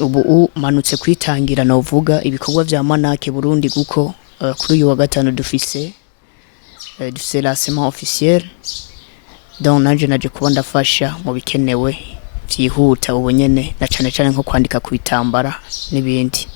ubu manutse kwitangira novuga ibikorwa vya Manaac Burundi kuko kuri uyu wa gatanu dufise lancement officiel donc naje kuba ndafasha mu bikenewe vyihuta ubu nyene na cane nko kwandika ku bitambara n'ibindi.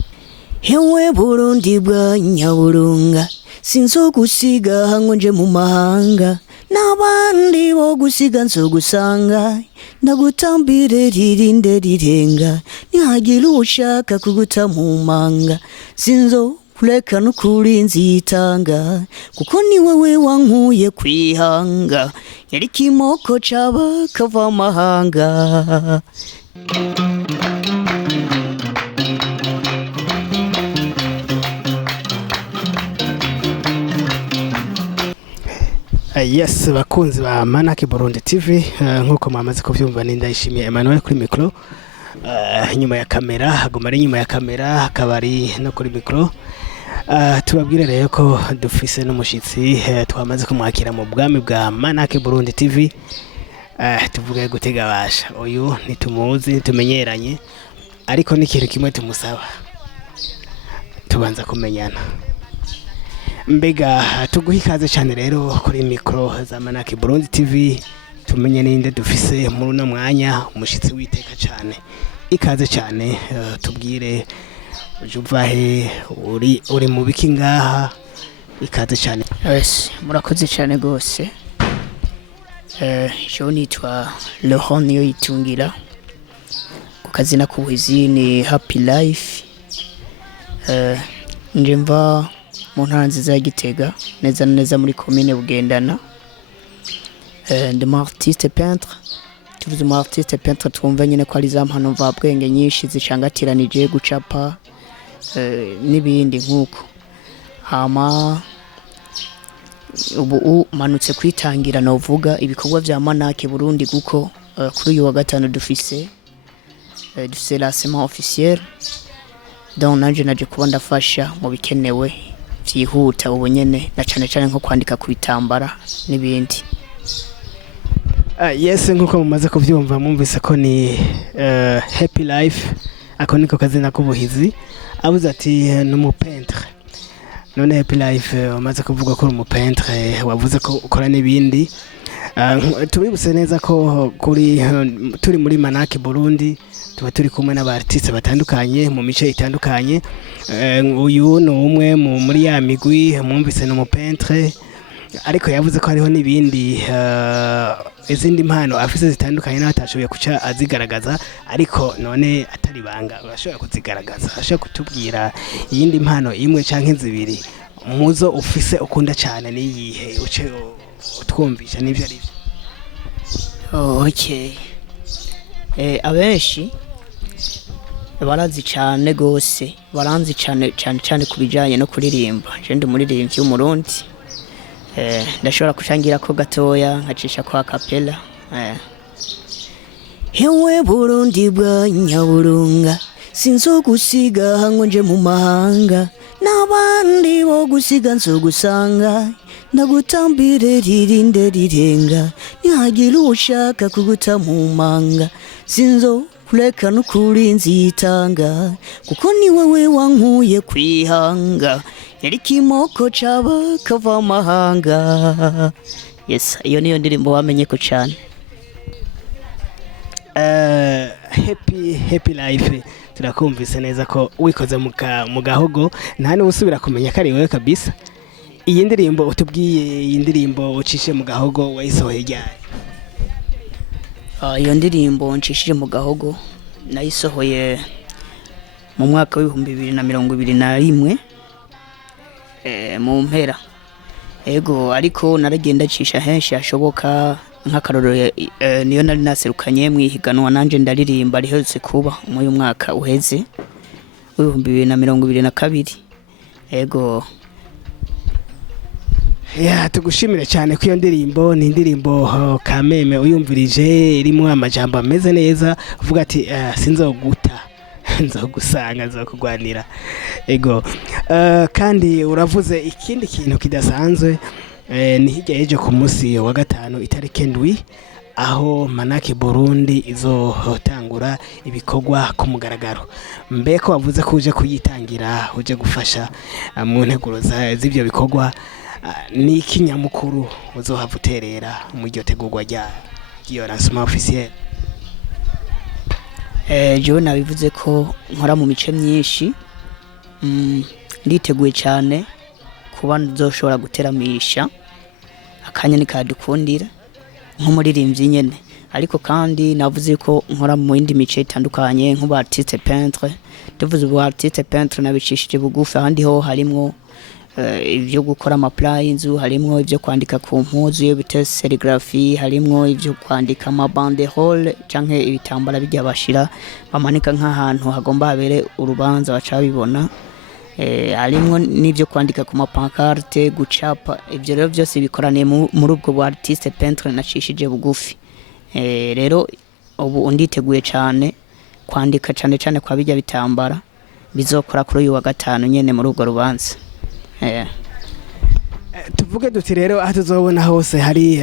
Hewe Burundi bwa Nyaburunga sinzogusiga hango nje mu mahanga n'abandi bo gusiga nzogusanga ndagutambire ririnde rirenga nihagira ushaka kuguta mu manga sinzo kureka n'ukuri nzitanga kuko ni wewe wankuye kwihanga yari kimoko caba kava amahanga. Yes, bakunzi ba Manaac Burundi TV, nkuko mwamaze kuvyumva Ndayishimiye Emmanuel kuri micro, nyuma ya kamera haguma ari nyuma ya kamera akabari no kuri micro. Tubabwire rero ko dufise n'umushitsi twamaze kumwakira mu bwami bwa Manaac Burundi TV. Tuvuge gutega basha uyu nitumuzi tumenyeranye ariko n'ikintu kimwe tumusaba tubanza kumenyana. Mbega tuguha ikaze cyane rero kuri micro za Manaac Burundi TV, tumenye ninde dufise muri uno mwanya umushitsi witeka cyane. Ikaze cyane, tubwire uvahe uri mu biki ngaha, ikaze cyane. Yes, murakoze cyane gose. Je nitwa Laurent niyo yitungira ku kazina k'ubuhizi ni Happy Life. Nje mva mu ntara nziza ya Gitega neza muri commune Bugendana. Ndi artiste peintre. Tuvuze mu artiste peintre twumva nyine ko ari za mpano mvabwenge nyinshi zicangatiranije gucapa n'ibindi nkuko. Hama ubu manutse kwitangira novuga ibikorwa vya Manaac Burundi kuko kuri uyu wa gatanu dufise lancement officiel donc naje kuba ndafasha mu bikenewe vyihuta ubu nyene na cane nko kwandika ku bitambara n'ibindi. Yes, nkuko mumaze kuvyumva mumvise ko ni Happy Life, ako niko kazina k'ubuhizi, abuze ati n'umupeintre. None Happy Life umaze kuvuga ko umupeintre, wavuze ko ukora n'ibindi. Tubibuse neza ko turi muri Manaac Burundi tuba turi kumwe n'abartiste batandukanye mu mice itandukanye. Uyu ni umwe muri ya migwi mwumvise n'umupeintre, ariko yavuze ko hariho n'ibindi izindi mpano afise zitandukanye n'abatashoboye kuca azigaragaza, ariko none atari banga bashobora kuzigaragaza. Ashaka kutubwira iyindi mpano imwe canke zibiri muzo ufise ukunda cyane niyihe uce utwumvisha n'ivyo ari byo. Okay. Abenshi baranzi cyane gose, baranzi cyane kubijanye no kuririmba. Je ndi muririmbyi w'umurundi. Ndashobora kucangira ko gatoya nkacisha kwa capella. Hewe Burundi bwa Nyaburunga sinzogusiga hango nje mu mahanga n'abandi bo gusiga nzogusanga ndagutambire ririnde rirenga nihagira ushaka kuguta mu manga sinzo kureka n'ukuri nzitanga kuko ni wewe wankuye kwihanga yari kimoko caba kava amahanga. Yes, iyo niyo ndirimbo wamenye ko cyane. Happy Life turakumvise neza ko wikoze mu gahogo nta n'usubira kumenya ko ari wewe kabisa. Iyi ndirimbo utubwiye, iyi ndirimbo ucishe mu gahogo wayisohoye ryari? Iyo ndirimbo ncishije mu gahogo nayisohoye mu mwaka wa 2021 mu mpera. Ego ariko naragenda cisha henshi hashoboka nk'akarorero niyo nari naserukanye mwihiganwa nanje ndaririmba riherutse kuba mu mwaka uheze 2022. Ego tugushimire cyane ko iyo ndirimbo ni indirimbo kameme uyumvirije irimo amajambo ameze neza uvuga ati sinzoguta nzogusanga nzokugwanira. Ego kandi uravuze ikindi kintu kidasanzwe ni hirya yeje ku munsi wa gatanu itariki 7 aho Manaac Burundi izotangura ibikorwa ku mugaragaro. Mbeko wavuze ko uje kuyitangira, uje gufasha mu nteguro z'ivyo bikorwa, ni ikinyamukuru uzohava uterera mu iryo tegurwa ry'iyo lancement officiel? Jewe nabivuze ko nkora mu mice myinshi, nditeguye cyane kuba nzoshobora guteramisha akanya nikadukundira nk'umuririmbyi nyene, ariko kandi navuze ko nkora mu yindi mice itandukanye nk'ubu artiste peintre. Tuvuze ubu artiste peintre nabicishije bugufi, ahandi ho harimwo ibyo gukora amaplan y'inzu, harimwo ibyo kwandika ku mpuzu iyo bita serigraphie, harimwo ibyo kwandika amabanderole canke ibitambara bijya bashira bamanika nk'ahantu hagomba habere urubanza baca bibona. Harimwo n'ibyo kwandika ku mapancarte, gucapa. Ibyo rero byose bikoraniye muri ubwo bwa artiste peintre nacishije bugufi. Rero ubu nditeguye cyane kwandika cyane kwa bijya bitambara bizokora kuri uyu wa gatanu nyene muri ubwo rubanza. Tuvuge duti rero aho tuzobona hose hari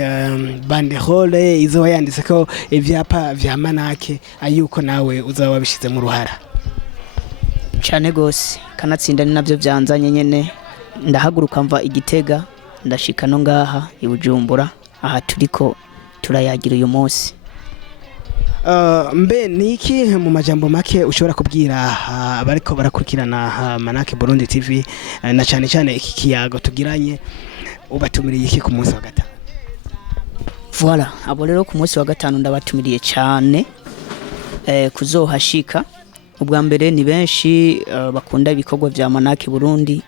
banderole izoba yanditse ko ivyapa vya Manaac, ayuko nawe uzaba wabishize mu ruhara cyane gose, kanatsinda ni navyo byanzanye nyene. Ndahaguruka mva Igitega ndashika no ngaha i Bujumbura, aha turiko turayagira uyu munsi. Mbe niki mu majambo make ushobora kubwira abariko barakurikirana Manaac Burundi TV, na cyane iki kiyago tugiranye, ubatumiriye iki ku munsi wa gatanu? Voilà, abo rero ku munsi wa gatanu ndabatumiriye cyane kuzohashika. Ubwa mbere ni benshi bakunda ibikorwa vya Manaac Burundi,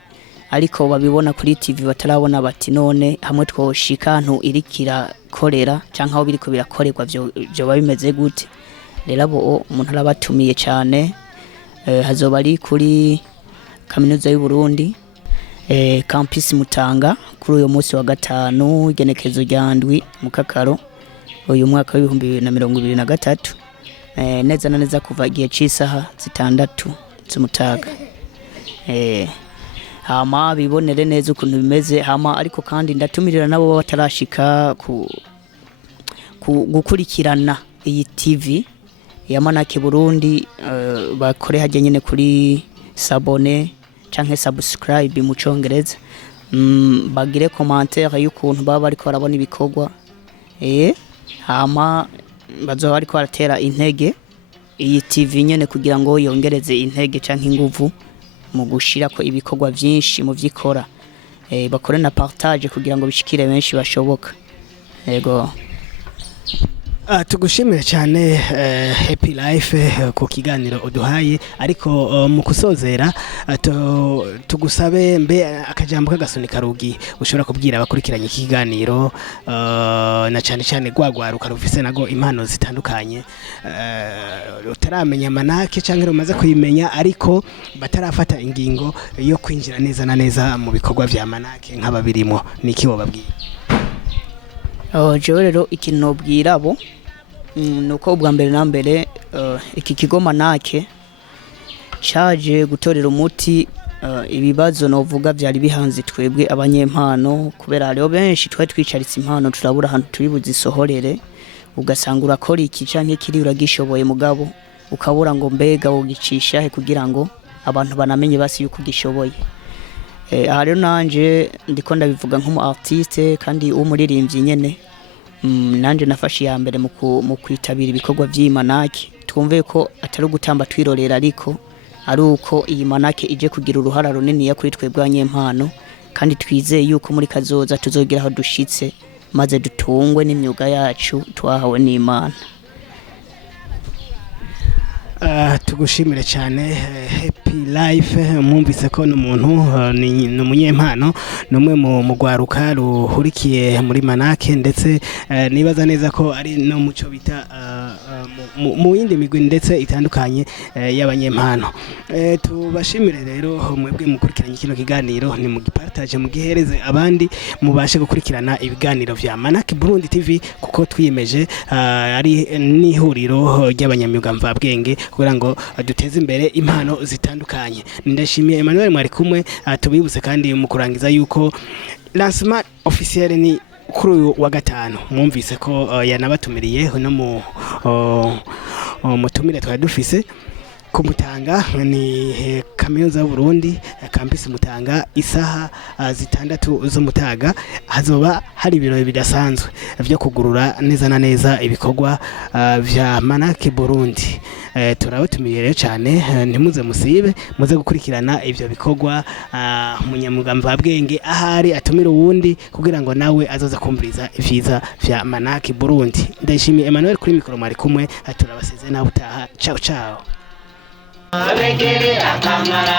ariko babibona kuri TV batarabona bati none hamwe twoshika ahantu irikira korera canke aho biriko birakorerwa byo babimeze gute. Rero abo umuntu arabatumiye cyane. Hazoba ari kuri kaminuza y'u Burundi, campus Mutanga, kuri uyu munsi wa gatanu igenekezo rya ndwi mu Kakaro uyu mwaka wa 2023, neza na neza kuva igihe c'isaha 6 z'umutaga. Hama bibonere neza ukuntu bimeze. Hama ariko kandi ndatumirira nabo batarashika gukurikirana iyi TV ya Manaac Burundi, bakore hajye nyene kuri s'abonner canke subscribe mu Congereza, bagire commentaire y'ukuntu baba bariko barabona ibikorwa. Hama bazoba bariko baratera intege iyi TV nyene kugira ngo yongereze intege canke inguvu mu gushira ko ibikorwa byinshi mu vyikora. Bakore na partage kugira ngo bishikire benshi bashoboka. Yego. Tugushimire cyane Happy Life ku kiganiro uduhaye, ariko mu kusozera tugusabe mbe akajambo kagasunika rugi ushobora kubwira abakurikiranye ikiganiro, na cyane gwagwaruka rufise nago impano zitandukanye, utaramenya Manaac canke rumaze kuyimenya ariko batarafata ingingo yo kwinjira neza na neza mu bikorwa vya Manaac nk'ababirimo, niki wobabwira? Jewe rero ikintu nobwira abo nuko ubwa mbere na mbere iki kigo Manaac caje gutorera umuti ibibazo novuga byari bihanze twebwe abanyempano, kubera hariho benshi twari twicaritse impano turabura ahantu turibuze isohorere, ugasanga urakora iki canke kiri uragishoboye mugabo ukabura ngo mbega ugicisha he kugira ngo abantu banamenye basi yuko ugishoboye. Aha rero nanje ndiko ndabivuga nk'umu artiste kandi umuririmbyi nyene, nanje nafashe ya mbere mu kwitabira ibikorwa by'i Manaac. Twumve ko atari gutamba twirorera, ariko ari uko iyi Manaac ije kugira uruhara runini ya kuri twebwe abanyempano, kandi twizeye yuko muri kazoza tuzogira aho dushitse maze dutungwe n'imyuga yacu twahawe n'Imana. Tugushimire cyane Happy Life, mwumvise ko n'umuntu ni umunyempano, numwe mu mugwaruka ruhurikiye muri Manaac, ndetse nibaza neza ko ari no muco bita mu yindi migwi ndetse itandukanye y'abanyempano. Tubashimire rero mwebwe mukurikiranye kino kiganiro, ni mu gipartage mu gihereze abandi mubashe gukurikirana ibiganiro vya Manaac Burundi TV, kuko twiyemeje ari n'ihuriro ry'abanyamyuga mvabwenge kugira ngo duteze imbere impano zitandukanye. Ndashimiye Emmanuel mwari kumwe. Tubibutse kandi mu kurangiza yuko lancement officiel ni kuri uyu wa gatanu mwumvise ko yanabatumiriye no mutumire twari dufise kumutanga ni kaminuza y'u Burundi campus Mutanga isaha 6 z'umutaga hazoba hari ibirori bidasanzwe byo kugurura neza na neza ibikorwa vya Manaac Burundi. Turabatumiye rero cyane ntimuze musibe muze gukurikirana ivyo bikorwa umunyamwuga mvabwenge ahari atumira uwundi kugira ngo nawe azoza kumviriza ivyiza vya Manaac Burundi. Ndashimiye Emmanuel kuri mikoro mari kumwe turabaseze nawe utaha. Ciao ciao. Abegere akamara